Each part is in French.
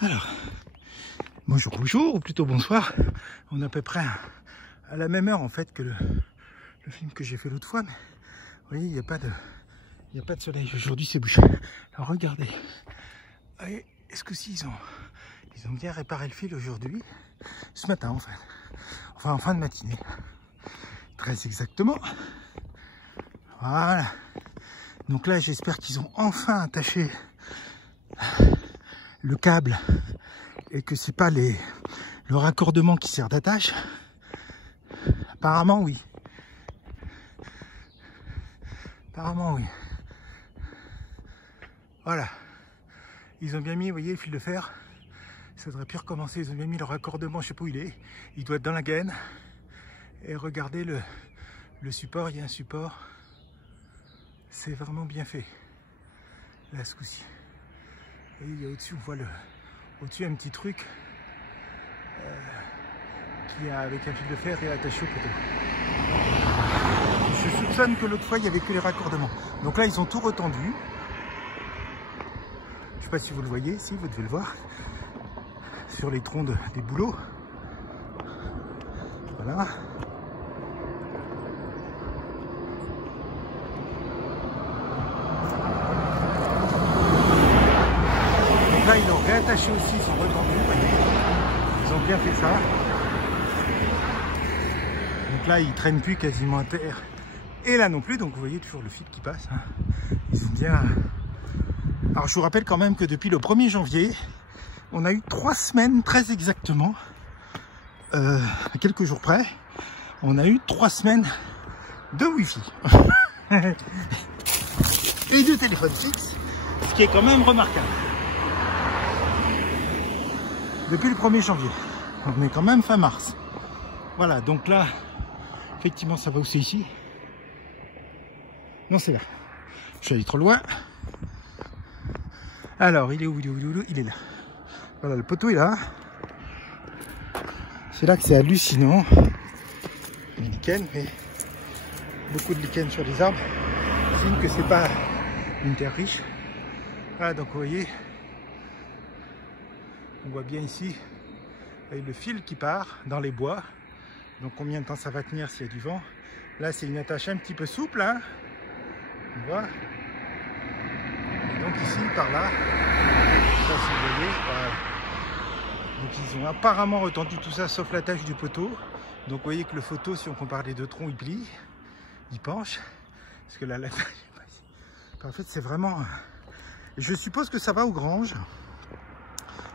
Alors, bonjour, bonjour, ou plutôt bonsoir. On est à peu près à la même heure en fait que le film que j'ai fait l'autre fois. Mais vous voyez, il n'y a pas de soleil. Aujourd'hui, c'est bouché. Alors regardez. Est-ce que si ils ont bien réparé le fil aujourd'hui, ce matin en fait. Enfin, en fin de matinée. Très exactement. Voilà. Donc là, j'espère qu'ils ont enfin attaché le câble et que c'est pas le raccordement qui sert d'attache. Apparemment oui. Apparemment oui. Voilà. Ils ont bien mis, vous voyez, le fil de fer. Ça devrait plus recommencer. Ils ont bien mis le raccordement, je sais pas où il est. Il doit être dans la gaine. Et regardez le support, il y a un support. C'est vraiment bien fait. Là, ce coup-ci. Et il y a au-dessus, on voit au-dessus un petit truc qui a avec un fil de fer et attaché au poteau. Je soupçonne que l'autre fois, il n'y avait que les raccordements. Donc là, ils ont tout retendu. Je ne sais pas si vous le voyez, si vous devez le voir. Sur les troncs des bouleaux. Voilà. Donc là, ils l'ont réattaché aussi, ils sont retendus, vous voyez. Ils ont bien fait ça. Donc là, ils traînent plus quasiment à terre. Et là non plus, donc vous voyez toujours le fil qui passe. Hein. Ils ont bien... Alors je vous rappelle quand même que depuis le 1er janvier, on a eu 3 semaines très exactement, à quelques jours près, on a eu 3 semaines de Wi-Fi. Et de téléphone fixe, ce qui est quand même remarquable. Depuis le 1er janvier, on est quand même fin mars. Voilà, donc là, effectivement, ça va où c'est ici? Non, c'est là. Je suis allé trop loin. Alors, il est où? Il est là. Voilà, le poteau est là. C'est là que c'est hallucinant. Les lichens, mais beaucoup de lichens sur les arbres. Signe que c'est pas une terre riche. Voilà, donc vous voyez, on voit bien ici le fil qui part dans les bois. Donc combien de temps ça va tenir s'il y a du vent? Là, c'est une attache un petit peu souple, hein. On voit. Et donc ici, par là, ça, si vous voyez, voilà. Donc ils ont apparemment retendu tout ça sauf l'attache du poteau. Donc vous voyez que le photo, si on compare les deux troncs, il plie, il penche. Parce que là, l'attache, en fait, c'est vraiment... Je suppose que ça va aux granges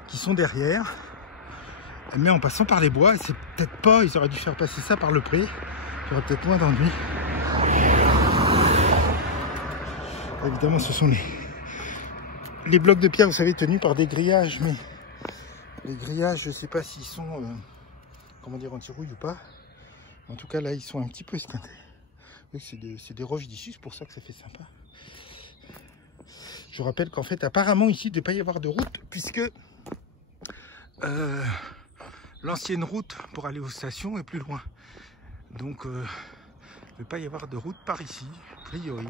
qui sont derrière. Mais en passant par les bois, c'est peut-être pas... Ils auraient dû faire passer ça par le pré. Il y aurait peut-être moins d'ennuis. Évidemment, ce sont les blocs de pierre, vous savez, tenus par des grillages, mais les grillages, je ne sais pas s'ils sont, comment dire, anti-rouille ou pas. En tout cas, là, ils sont un petit peu estintés. C'est des roches d'issue, c'est pour ça que ça fait sympa. Je rappelle qu'en fait, apparemment, ici, il ne devait pas y avoir de route, puisque l'ancienne route pour aller aux stations est plus loin. Donc, il ne devait pas y avoir de route par ici, a priori.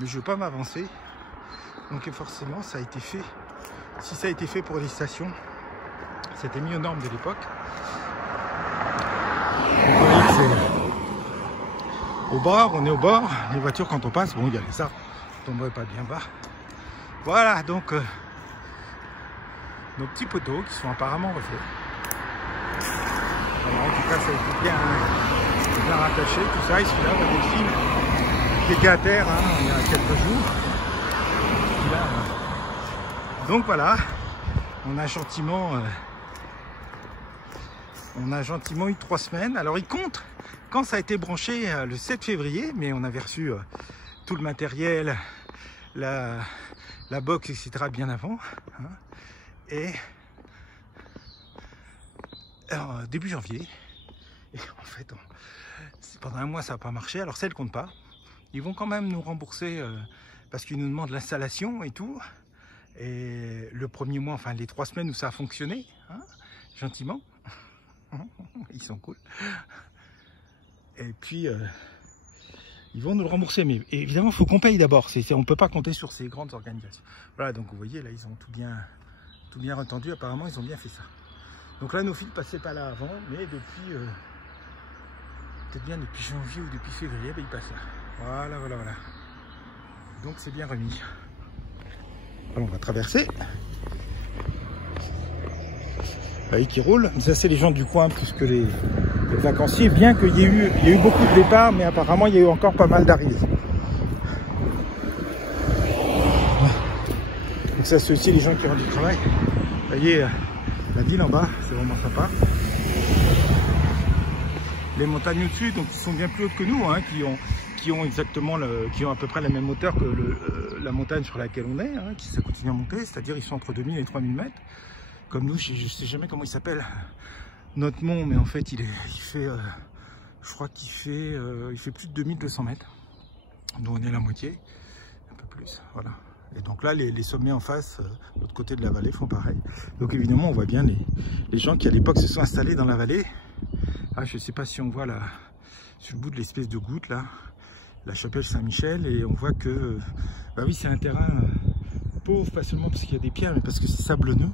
Mais je ne veux pas m'avancer. Donc forcément, ça a été fait. Si ça a été fait pour les stations, c'était mis aux normes de l'époque. Donc vous voyez que c'est au bord, on est au bord. Les voitures, quand on passe, bon, il y a les arbres, ne tomberaient pas bien bas. Voilà, donc nos petits poteaux qui sont apparemment refaits. Alors, en tout cas, ça a été bien rattaché, tout ça. Et celui-là, on a des fils qui étaient à terre, hein, il y a quelques jours. Donc voilà, on a gentiment eu 3 semaines. Alors il compte quand ça a été branché le 7 février, mais on avait reçu tout le matériel, la box, etc. bien avant. Hein, et alors, début janvier, et en fait, pendant un mois ça n'a pas marché. Alors ça ne compte pas. Ils vont quand même nous rembourser parce qu'ils nous demandent l'installation et tout. Et le premier mois, enfin les 3 semaines où ça a fonctionné, hein, gentiment, ils sont cool. Et puis, ils vont nous le rembourser. Mais évidemment, il faut qu'on paye d'abord. On ne peut pas compter sur ces grandes organisations. Voilà, donc vous voyez, là, ils ont tout bien tout bien entendu, apparemment ils ont bien fait ça. Donc là nos fils passaient pas là avant, mais depuis peut-être bien depuis janvier ou depuis février, ben, ils passent là. Voilà, voilà, voilà. Donc c'est bien remis. Alors on va traverser. Vous voyez qui roule. Ça c'est les gens du coin plus que les vacanciers, bien qu'il y ait eu beaucoup de départs, mais apparemment il y a eu encore pas mal d'arrivées. Donc ça c'est aussi les gens qui rentrent du travail. Vous voyez la ville en bas, c'est vraiment sympa. Les montagnes au-dessus, donc qui sont bien plus hautes que nous, hein, qui ont à peu près la même hauteur que la montagne sur laquelle on est, hein, qui ça continue à monter, c'est-à-dire ils sont entre 2000 et 3000 mètres. Comme nous, je ne sais jamais comment il s'appelle notre mont, mais en fait il fait, je crois qu'il fait, il fait plus de 2200 mètres. Donc on est à la moitié, un peu plus, voilà. Et donc là, les sommets en face, de l'autre côté de la vallée, font pareil. Donc évidemment, on voit bien les gens qui à l'époque se sont installés dans la vallée. Ah, je ne sais pas si on voit là, sur le bout de l'espèce de goutte là, la chapelle Saint-Michel, et on voit que, bah oui, c'est un terrain pauvre, pas seulement parce qu'il y a des pierres, mais parce que c'est sablonneux.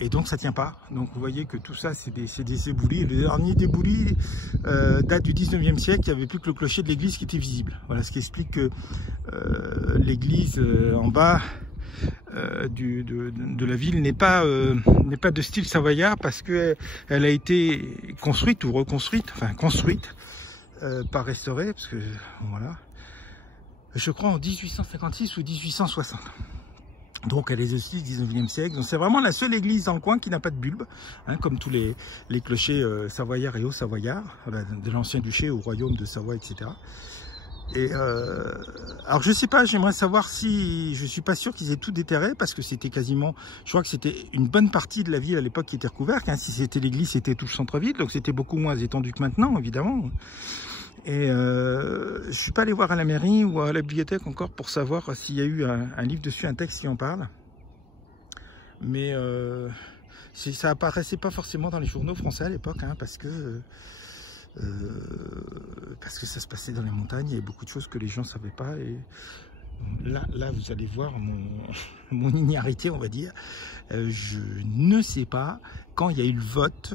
Et donc ça tient pas. Donc vous voyez que tout ça c'est des éboulis. Le dernier déboulis date du 19e siècle. Il n'y avait plus que le clocher de l'église qui était visible. Voilà ce qui explique que l'église en bas de la ville n'est pas de style savoyard, parce que elle a été construite ou reconstruite, enfin construite, pas restaurée, parce que voilà, je crois en 1856 ou 1860. Donc elle est aussi du 19e siècle. Donc c'est vraiment la seule église dans le coin qui n'a pas de bulbe, hein, comme tous les clochers savoyards et haut-savoyards, de l'ancien duché au royaume de Savoie, etc. Et alors je sais pas, j'aimerais savoir si, je suis pas sûr qu'ils aient tout déterré, parce que c'était quasiment, je crois que c'était une bonne partie de la ville à l'époque qui était recouverte, hein. Si c'était l'église, c'était tout le centre-ville, donc c'était beaucoup moins étendu que maintenant, évidemment. Et je suis pas allé voir à la mairie ou à la bibliothèque encore pour savoir s'il y a eu un livre dessus, un texte qui en parle. Mais ça apparaissait pas forcément dans les journaux français à l'époque, hein, parce que ça se passait dans les montagnes, il y avait beaucoup de choses que les gens savaient pas. Et là vous allez voir mon ignarité, on va dire. Je ne sais pas quand il y a eu le vote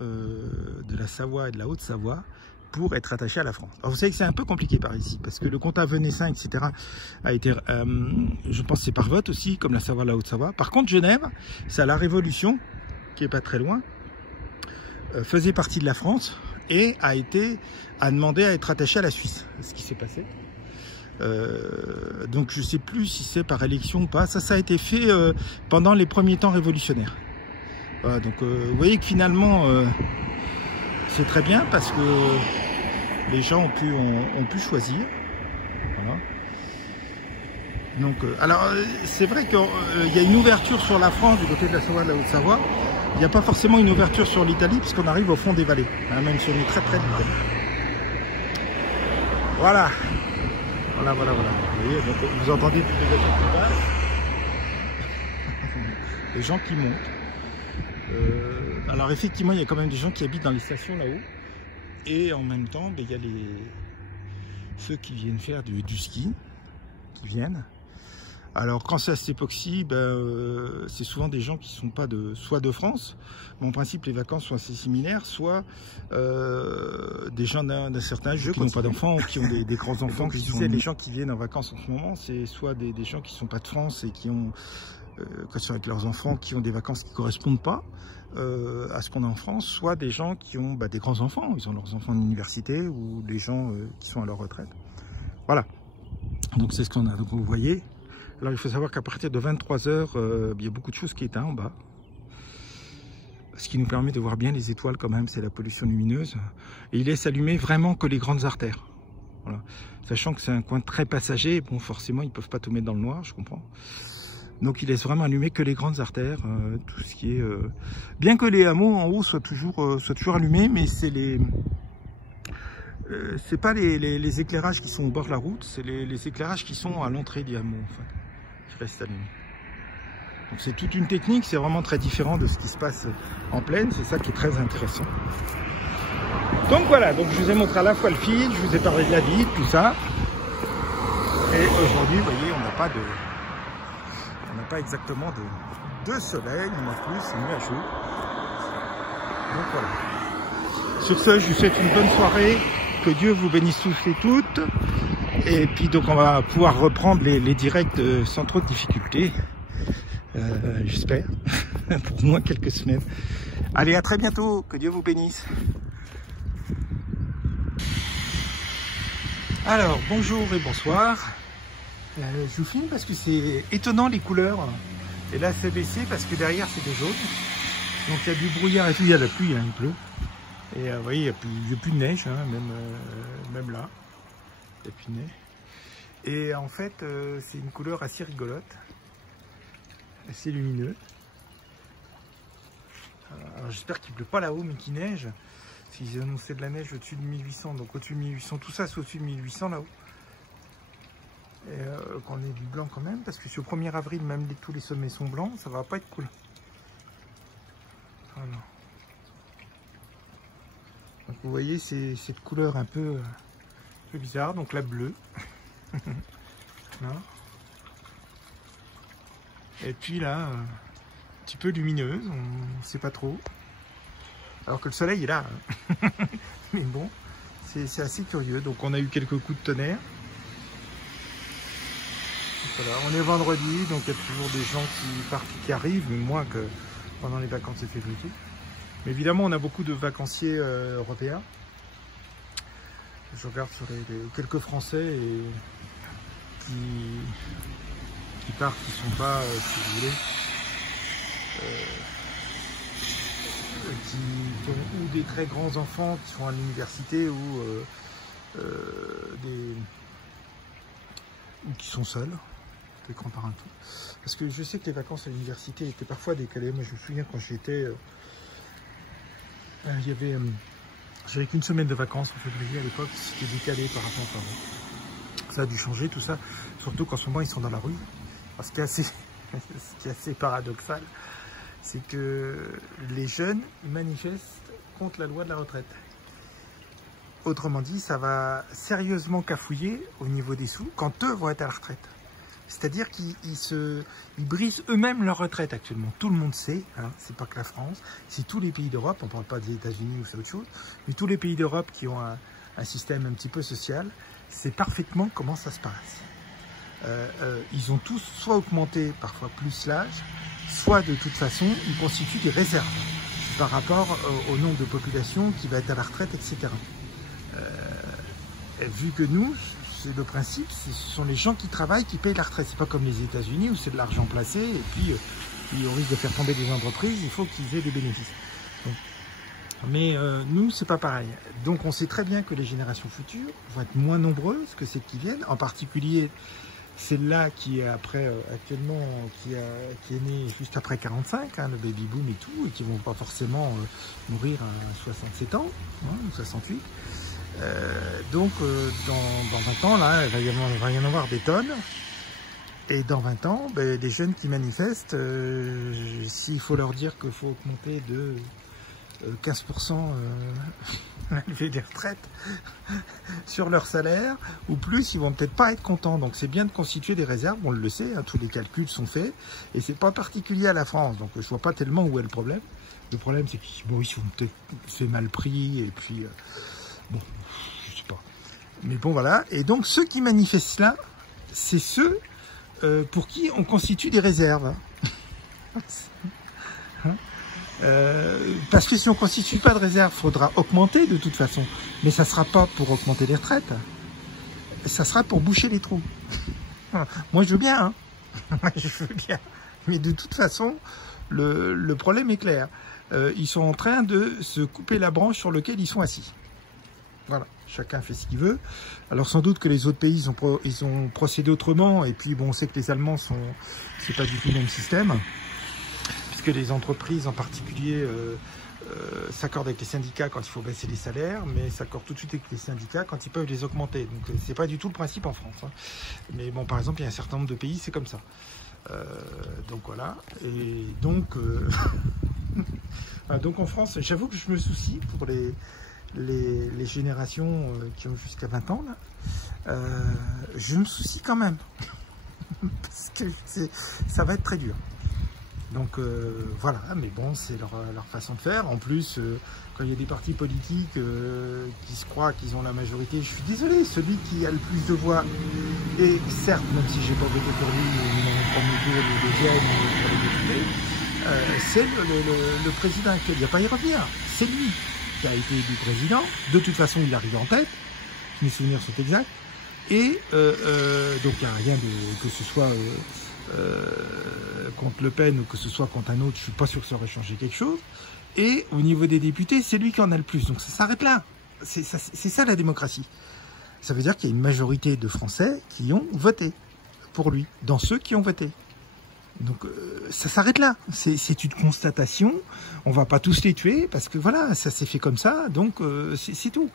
de la Savoie et de la Haute-Savoie pour être attaché à la France. Alors vous savez que c'est un peu compliqué par ici, parce que le comtat venessin, etc., a été, je pense, c'est par vote aussi, comme la Savoie, la Haute-Savoie. Par contre, Genève, c'est à la Révolution, qui est pas très loin, faisait partie de la France et a demandé à être attaché à la Suisse. C'est ce qui s'est passé. Donc je sais plus si c'est par élection ou pas. Ça a été fait pendant les premiers temps révolutionnaires. Voilà, donc vous voyez que finalement c'est très bien, parce que les gens ont pu choisir. Voilà. Donc, alors c'est vrai qu'il y a une ouverture sur la France du côté de la Savoie, de la Haute-Savoie. Il n'y a pas forcément une ouverture sur l'Italie, puisqu'on arrive au fond des vallées, hein, même si on est très près de l'Italie. Voilà. Voilà. Vous voyez, donc vous entendez toutes les voitures qui passent. Les gens qui montent. Alors effectivement, il y a quand même des gens qui habitent dans les stations là-haut. Et en même temps, ben, il y a ceux qui viennent faire du ski, qui viennent. Alors quand c'est à cette époque-ci, c'est souvent des gens qui ne sont pas soit de France, mais en principe les vacances sont assez similaires, soit des gens d'un certain âge qui n'ont pas d'enfants, ou qui ont des grands enfants. Donc, les gens qui viennent en vacances en ce moment, c'est soit des gens qui ne sont pas de France et qui ont, quand ils sont avec leurs enfants, qui ont des vacances qui ne correspondent pas à ce qu'on a en France, soit des gens qui ont des grands enfants, ils ont leurs enfants d'université, ou des gens qui sont à leur retraite. Voilà, donc c'est ce qu'on a. Donc vous voyez. Alors il faut savoir qu'à partir de 23 h, il y a beaucoup de choses qui éteignent en bas. Ce qui nous permet de voir bien les étoiles quand même, c'est la pollution lumineuse. Et il laisse allumer vraiment que les grandes artères. Voilà. Sachant que c'est un coin très passager, bon forcément ils ne peuvent pas tout mettre dans le noir, je comprends. Donc il laisse vraiment allumer que les grandes artères, tout ce qui est... Bien que les hameaux en haut soient toujours allumés, mais c'est c'est pas les éclairages qui sont au bord de la route, c'est les éclairages qui sont à l'entrée des hameaux, en fait, qui restent allumés. Donc c'est toute une technique, c'est vraiment très différent de ce qui se passe en plaine, c'est ça qui est très intéressant. Donc voilà, donc je vous ai montré à la fois le fil, je vous ai parlé de la ville, tout ça. Et aujourd'hui, vous voyez, on n'a pas On n'a pas exactement de soleil, on a plus, c'est nuageux. Donc voilà. Sur ce, je vous souhaite une bonne soirée. Que Dieu vous bénisse tous et toutes. Et puis donc on va pouvoir reprendre les directs sans trop de difficultés. J'espère. Pour moins quelques semaines. Allez, à très bientôt. Que Dieu vous bénisse. Alors, bonjour et bonsoir. Je vous filme parce que c'est étonnant les couleurs. Et là, c'est baissé parce que derrière, c'est des jaunes. Donc, il y a du brouillard et tout. Il y a de la pluie, hein, il pleut. Et vous voyez, il n'y a plus de neige, hein, même là. Il n'y a plus de neige. Et en fait, c'est une couleur assez rigolote. Assez lumineux. Alors, j'espère qu'il ne pleut pas là-haut, mais qu'il neige. S'ils annonçaient de la neige au-dessus de 1800, donc au-dessus de 1800, tout ça c'est au-dessus de 1800 là-haut. Et qu'on ait du blanc quand même, parce que si au 1er avril, même tous les sommets sont blancs, ça va pas être cool. Voilà. Donc vous voyez, c'est cette couleur un peu bizarre, donc la bleue. Là. Et puis là, un petit peu lumineuse, on ne sait pas trop. Alors que le soleil est là. Mais bon, c'est assez curieux. Donc on a eu quelques coups de tonnerre. Voilà, on est vendredi, donc il y a toujours des gens qui partent, qui arrivent, mais moins que pendant les vacances de février. Mais évidemment, on a beaucoup de vacanciers européens. Je regarde sur quelques Français qui partent, qui ne sont pas, si vous voulez, qui ont ou des très grands enfants qui sont à l'université ou qui sont seuls, des grands-parents. Parce que je sais que les vacances à l'université étaient parfois décalées. Moi, je me souviens quand j'étais, j'avais qu'une semaine de vacances en février à l'époque, c'était décalé par rapport à avant. Ça a dû changer tout ça, surtout qu'en ce moment ils sont dans la rue. Alors, ce qui est assez paradoxal, c'est que les jeunes manifestent contre la loi de la retraite. Autrement dit, ça va sérieusement cafouiller au niveau des sous quand eux vont être à la retraite. C'est-à-dire qu'ils brisent eux-mêmes leur retraite actuellement. Tout le monde sait, hein, c'est pas que la France, c'est tous les pays d'Europe, on ne parle pas des États-Unis ou c'est autre chose, mais tous les pays d'Europe qui ont un système un petit peu social, c'est parfaitement comment ça se passe. Ils ont tous soit augmenté parfois plus l'âge, soit de toute façon, ils constituent des réserves par rapport au nombre de population qui va être à la retraite, etc. Vu que nous, c'est le principe, ce sont les gens qui travaillent qui payent la retraite. C'est pas comme les États-Unis où c'est de l'argent placé et puis on risque de faire tomber des entreprises, il faut qu'ils aient des bénéfices. Donc, mais nous, c'est pas pareil. Donc on sait très bien que les générations futures vont être moins nombreuses que celles qui viennent, en particulier celle-là qui est actuellement qui est née juste après 45, hein, le baby boom et tout, et qui vont pas forcément mourir à 67 ans, hein, ou 68. Donc dans 20 ans, là, il va y en avoir des tonnes. Et dans 20 ans, les jeunes qui manifestent, s'il faut leur dire qu'il faut augmenter de 15% l'élevé des retraites sur leur salaire, ou plus, ils vont peut-être pas être contents. Donc c'est bien de constituer des réserves, on le sait, hein, tous les calculs sont faits, et c'est pas particulier à la France, donc je vois pas tellement où est le problème. Le problème, c'est qu'ils sont peut-être fait mal pris, et puis... bon, je sais pas. Mais bon, voilà. Et donc, ceux qui manifestent là, c'est ceux pour qui on constitue des réserves. Hein, parce que si on ne constitue pas de réserve, il faudra augmenter de toute façon. Mais ça ne sera pas pour augmenter les retraites. Ça sera pour boucher les trous. Moi, je veux bien. Hein. Moi, je veux bien. Mais de toute façon, le problème est clair. Ils sont en train de se couper la branche sur laquelle ils sont assis. Voilà, chacun fait ce qu'il veut. Alors sans doute que les autres pays, ils ont procédé autrement. Et puis bon, on sait que les Allemands c'est pas du tout le même système, puisque les entreprises en particulier s'accordent avec les syndicats quand il faut baisser les salaires, mais s'accordent tout de suite avec les syndicats quand ils peuvent les augmenter. Donc c'est pas du tout le principe en France. Hein. Mais bon, par exemple, il y a un certain nombre de pays, c'est comme ça. Donc voilà. Et donc, donc en France, j'avoue que je me soucie pour les générations qui ont jusqu'à 20 ans, là, je me soucie quand même. parce que ça va être très dur. Donc voilà, mais bon, c'est leur façon de faire. En plus, quand il y a des partis politiques qui se croient qu'ils ont la majorité, je suis désolé, celui qui a le plus de voix, et certes, même si j'ai pas voté pour lui, ni au premier tour, ni au deuxième, ni pour les députés, c'est le président actuel. Il n'y a pas à y revenir. C'est lui qui a été élu président. De toute façon, il arrive en tête. Si mes souvenirs sont exacts. Et donc, il n'y a rien que ce soit contre Le Pen ou que ce soit contre un autre. Je ne suis pas sûr que ça aurait changé quelque chose. Et au niveau des députés, c'est lui qui en a le plus. Donc, ça s'arrête là. C'est ça la démocratie. Ça veut dire qu'il y a une majorité de Français qui ont voté pour lui, dans ceux qui ont voté. Donc ça s'arrête là, c'est une constatation, on va pas tous les tuer parce que voilà, ça s'est fait comme ça, donc c'est tout.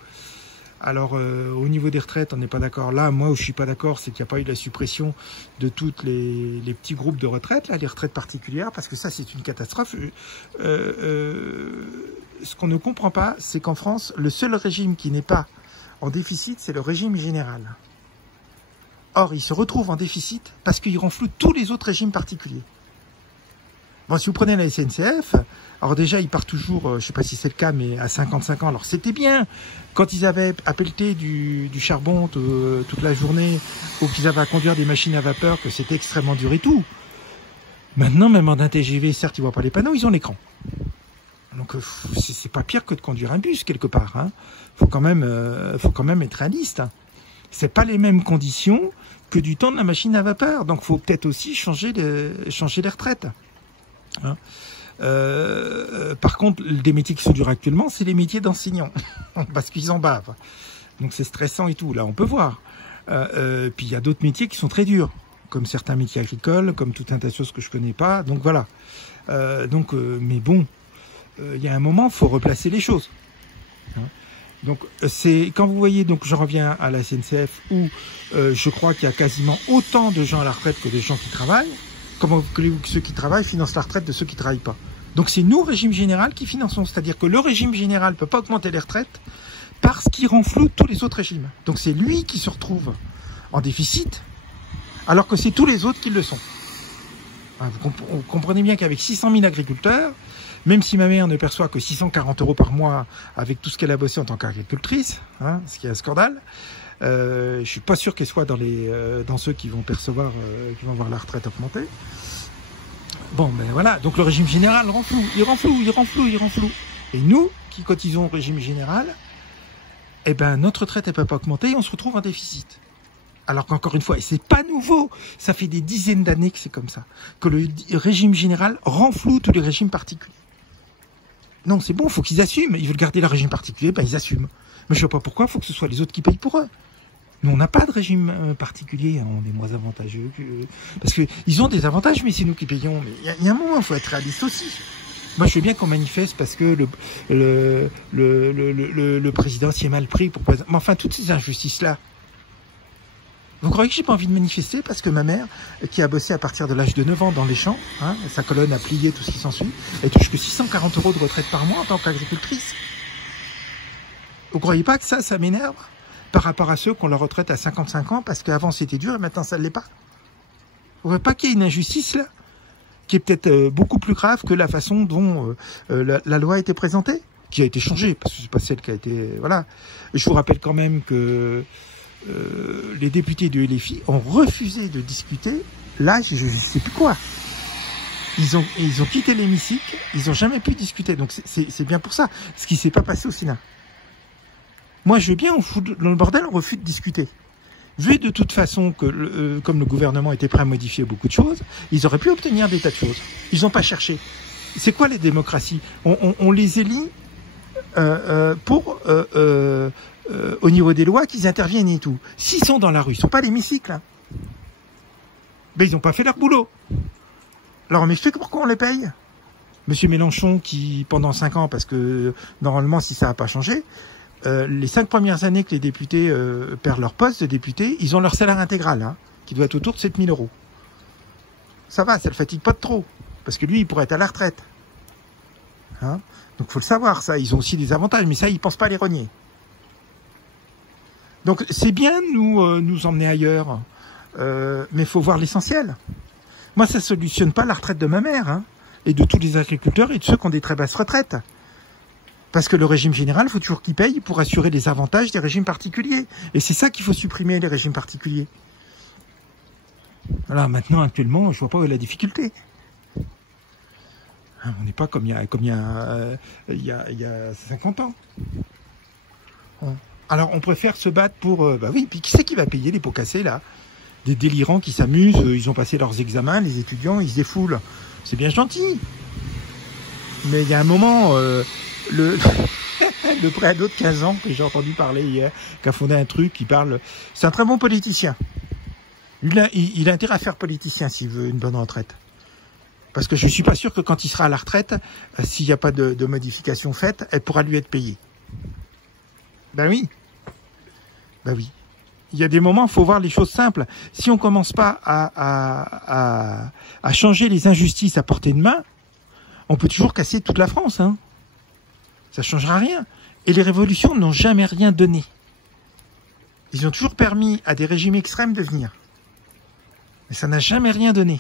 Alors au niveau des retraites, on n'est pas d'accord. Là, moi où je suis pas d'accord, c'est qu'il n'y a pas eu la suppression de toutes les petits groupes de retraite, là, les retraites particulières, parce que ça c'est une catastrophe. Ce qu'on ne comprend pas, c'est qu'en France, le seul régime qui n'est pas en déficit, c'est le régime général. Or, il se retrouve en déficit parce qu'il renfloue tous les autres régimes particuliers. Bon, si vous prenez la SNCF, alors déjà, il part toujours, je ne sais pas si c'est le cas, mais à 55 ans. Alors, c'était bien quand ils avaient à pelleter du charbon toute la journée ou qu'ils avaient à conduire des machines à vapeur, que c'était extrêmement dur et tout. Maintenant, même en un TGV, certes, ils ne voient pas les panneaux, ils ont l'écran. Donc, c'est pas pire que de conduire un bus, quelque part. Hein. Faut quand même être réaliste. Hein. C'est pas les mêmes conditions que du temps de la machine à vapeur. Donc, il faut peut-être aussi changer les retraites. Hein. Par contre, des métiers qui sont durs actuellement, c'est les métiers d'enseignants. Parce qu'ils en bavent. Donc, c'est stressant et tout. Là, on peut voir. Puis, il y a d'autres métiers qui sont très durs. Comme certains métiers agricoles, comme tout un tas de choses que je connais pas. Donc, voilà. Mais bon, il y a un moment, il faut replacer les choses. Hein. Donc c'est quand vous voyez, donc je reviens à la SNCF où je crois qu'il y a quasiment autant de gens à la retraite que de gens qui travaillent. Comment voulez-vous que ceux qui travaillent financent la retraite de ceux qui ne travaillent pas? Donc c'est nous, régime général, qui finançons. C'est-à-dire que le régime général ne peut pas augmenter les retraites parce qu'il renfloue tous les autres régimes. Donc c'est lui qui se retrouve en déficit alors que c'est tous les autres qui le sont. Vous comprenez bien qu'avec 600 000 agriculteurs, même si ma mère ne perçoit que 640 € par mois avec tout ce qu'elle a bossé en tant qu'agricultrice, hein, ce qui est un scandale, je suis pas sûr qu'elle soit dans ceux qui vont percevoir, qui vont voir la retraite augmenter. Bon, ben voilà, donc le régime général renfloue, il renfloue. Et nous, qui cotisons au régime général, eh ben notre retraite, elle peut pas augmenter et on se retrouve en déficit. Alors qu'encore une fois, et c'est pas nouveau, ça fait des dizaines d'années que c'est comme ça, que le régime général renfloue tous les régimes particuliers. Non, c'est bon, il faut qu'ils assument. Ils veulent garder le régime particulier, ben ils assument. Mais je ne sais pas pourquoi, il faut que ce soit les autres qui payent pour eux. Nous, on n'a pas de régime particulier, hein, on est moins avantageux. Parce qu'ils ont des avantages, mais c'est nous qui payons. Mais il y a un moment, il faut être réaliste aussi. Moi, je veux bien qu'on manifeste parce que le président s'y est mal pris. Mais enfin, toutes ces injustices-là. Vous croyez que j'ai pas envie de manifester parce que ma mère, qui a bossé à partir de l'âge de 9 ans dans les champs, hein, sa colonne a plié, tout ce qui s'ensuit, elle touche que 640 € de retraite par mois en tant qu'agricultrice. Vous croyez pas que ça m'énerve par rapport à ceux qui ont leur retraite à 55 ans parce qu'avant c'était dur et maintenant ça ne l'est pas? Vous voyez pas qu'il y a une injustice là qui est peut-être beaucoup plus grave que la façon dont la loi a été présentée, qui a été changée, parce que c'est pas celle qui a été... Voilà. Et je vous rappelle quand même que les députés de LFI ont refusé de discuter. Là, je ne sais plus quoi. Ils ont quitté l'hémicycle, ils n'ont jamais pu discuter. Donc c'est bien pour ça. Ce qui ne s'est pas passé au Sénat. Moi, je veux bien, on fout dans le bordel, on refuse de discuter. Vu de toute façon que, comme le gouvernement était prêt à modifier beaucoup de choses, ils auraient pu obtenir des tas de choses. Ils n'ont pas cherché. C'est quoi les démocraties? On les élit pour... au niveau des lois, qu'ils interviennent et tout. S'ils sont dans la rue, ils ne sont pas à l'hémicycle. Hein. Ben, ils n'ont pas fait leur boulot. Alors, mais pourquoi on les paye? Monsieur Mélenchon, qui, pendant 5 ans, parce que normalement, si ça n'a pas changé, les 5 premières années que les députés perdent leur poste de député, ils ont leur salaire intégral, hein, qui doit être autour de 7 000 €. Ça va, ça ne le fatigue pas de trop. Parce que lui, il pourrait être à la retraite. Hein. Donc, il faut le savoir, ça. Ils ont aussi des avantages, mais ça, ils ne pensent pas à les renier. Donc c'est bien de nous emmener ailleurs. mais il faut voir l'essentiel. Moi, ça ne solutionne pas la retraite de ma mère, hein, et de tous les agriculteurs et de ceux qui ont des très basses retraites. Parce que le régime général, il faut toujours qu'il paye pour assurer les avantages des régimes particuliers. Et c'est ça qu'il faut supprimer, les régimes particuliers. Voilà, maintenant, actuellement, je vois pas où est la difficulté. On n'est pas comme il y a 50 ans. Alors, on préfère se battre pour... bah oui, puis qui c'est qui va payer les pots cassés, là? Des délirants qui s'amusent, ils ont passé leurs examens, les étudiants, ils se défoulent. C'est bien gentil. Mais il y a un moment, le préado de 15 ans, que j'ai entendu parler hier, qui a fondé un truc, qui parle... C'est un très bon politicien. Il a intérêt à faire politicien s'il veut une bonne retraite. Parce que je ne suis pas sûr que quand il sera à la retraite, s'il n'y a pas de modification faite, elle pourra lui être payée. Ben oui. Ben oui. Il y a des moments, il faut voir les choses simples. Si on ne commence pas à changer les injustices à portée de main, on peut toujours casser toute la France. Hein. Ça ne changera rien. Et les révolutions n'ont jamais rien donné. Ils ont toujours permis à des régimes extrêmes de venir. Mais ça n'a jamais rien donné.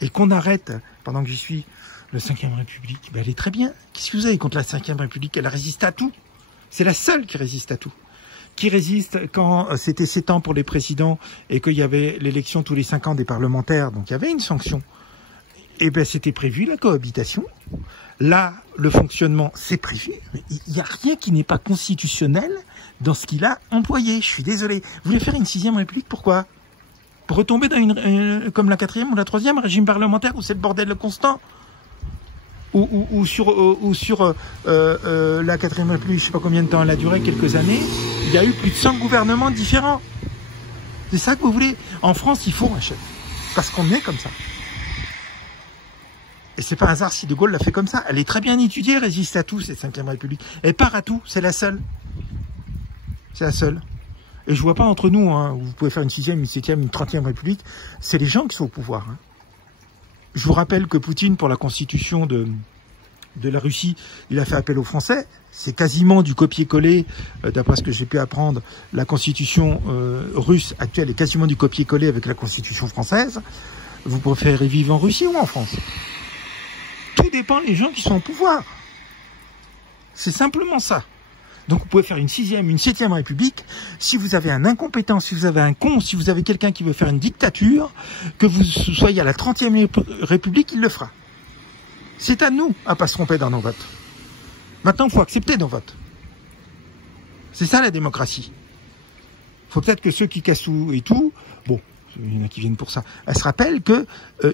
Et qu'on arrête, pendant que j'y suis, la 5e République, ben elle est très bien. Qu'est-ce que vous avez contre la 5e République? Elle résiste à tout. C'est la seule qui résiste à tout. Qui résiste quand c'était 7 ans pour les présidents et qu'il y avait l'élection tous les 5 ans des parlementaires, donc il y avait une sanction. Et bien c'était prévu, la cohabitation. Là, le fonctionnement, c'est prévu. Il n'y a rien qui n'est pas constitutionnel dans ce qu'il a employé. Je suis désolé. Vous voulez faire une 6e République, pourquoi? Pour retomber dans comme la 4e ou la 3e, régime parlementaire où c'est le bordel constant? Ou sur la 4e République, je ne sais pas combien de temps elle a duré, quelques années, il y a eu plus de 100 gouvernements différents. C'est ça que vous voulez? En France, il faut un chef. Parce qu'on est comme ça. Et c'est pas un hasard si De Gaulle l'a fait comme ça. Elle est très bien étudiée, résiste à tout, cette 5e République. Elle part à tout, c'est la seule. C'est la seule. Et je vois pas entre nous, hein, vous pouvez faire une 6e, une 7e, une 30e République, c'est les gens qui sont au pouvoir. Hein. Je vous rappelle que Poutine, pour la constitution de la Russie, il a fait appel aux Français. C'est quasiment du copier-coller, d'après ce que j'ai pu apprendre, la constitution russe actuelle est quasiment du copier-coller avec la constitution française. Vous préférez vivre en Russie ou en France? Tout dépend des gens qui sont au pouvoir. C'est simplement ça. Donc vous pouvez faire une 6e, une 7e République. Si vous avez un incompétent, si vous avez un con, si vous avez quelqu'un qui veut faire une dictature, que vous soyez à la 30e République, il le fera. C'est à nous à ne pas se tromper dans nos votes. Maintenant, il faut accepter nos votes. C'est ça la démocratie. Il faut peut-être que ceux qui cassent tout et tout, bon, il y en a qui viennent pour ça, elles se rappellent qu'il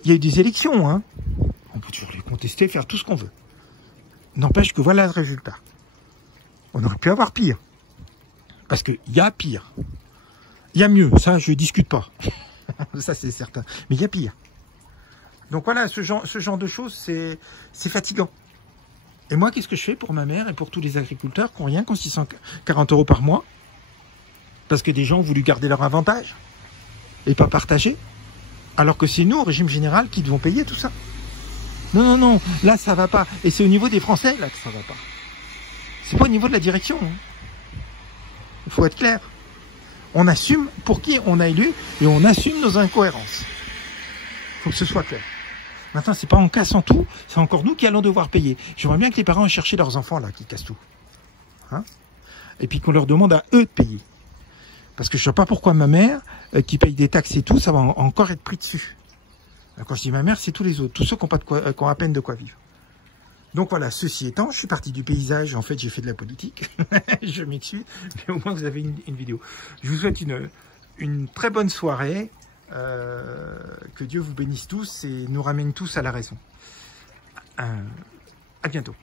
y a eu des élections. Hein. On peut toujours les contester, faire tout ce qu'on veut. N'empêche que voilà le résultat. On aurait pu avoir pire. Parce qu'il y a pire. Il y a mieux, ça je ne discute pas. Ça c'est certain. Mais il y a pire. Donc voilà, ce genre de choses, c'est fatigant. Et moi, qu'est-ce que je fais pour ma mère et pour tous les agriculteurs qui n'ont rien qu'en 640 € par mois? Parce que des gens ont voulu garder leur avantage et pas partager. Alors que c'est nous, au régime général, qui devons payer tout ça. Non, non, non, là ça va pas. Et c'est au niveau des Français, là, que ça va pas. C'est pas au niveau de la direction. Hein. Il faut être clair. On assume pour qui on a élu et on assume nos incohérences. Il faut que ce soit clair. Maintenant, c'est pas en cassant tout, c'est encore nous qui allons devoir payer. J'aimerais bien que les parents aient cherché leurs enfants là qui cassent tout. Hein? Et puis qu'on leur demande à eux de payer. Parce que je sais pas pourquoi ma mère, qui paye des taxes et tout, ça va encore être pris dessus. Quand je dis ma mère, c'est tous les autres, tous ceux qui ont à peine de quoi vivre. Donc voilà, ceci étant, je suis parti du paysage, en fait j'ai fait de la politique, je m'excuse, mais au moins vous avez une vidéo. Je vous souhaite une très bonne soirée, que Dieu vous bénisse tous et nous ramène tous à la raison. À bientôt.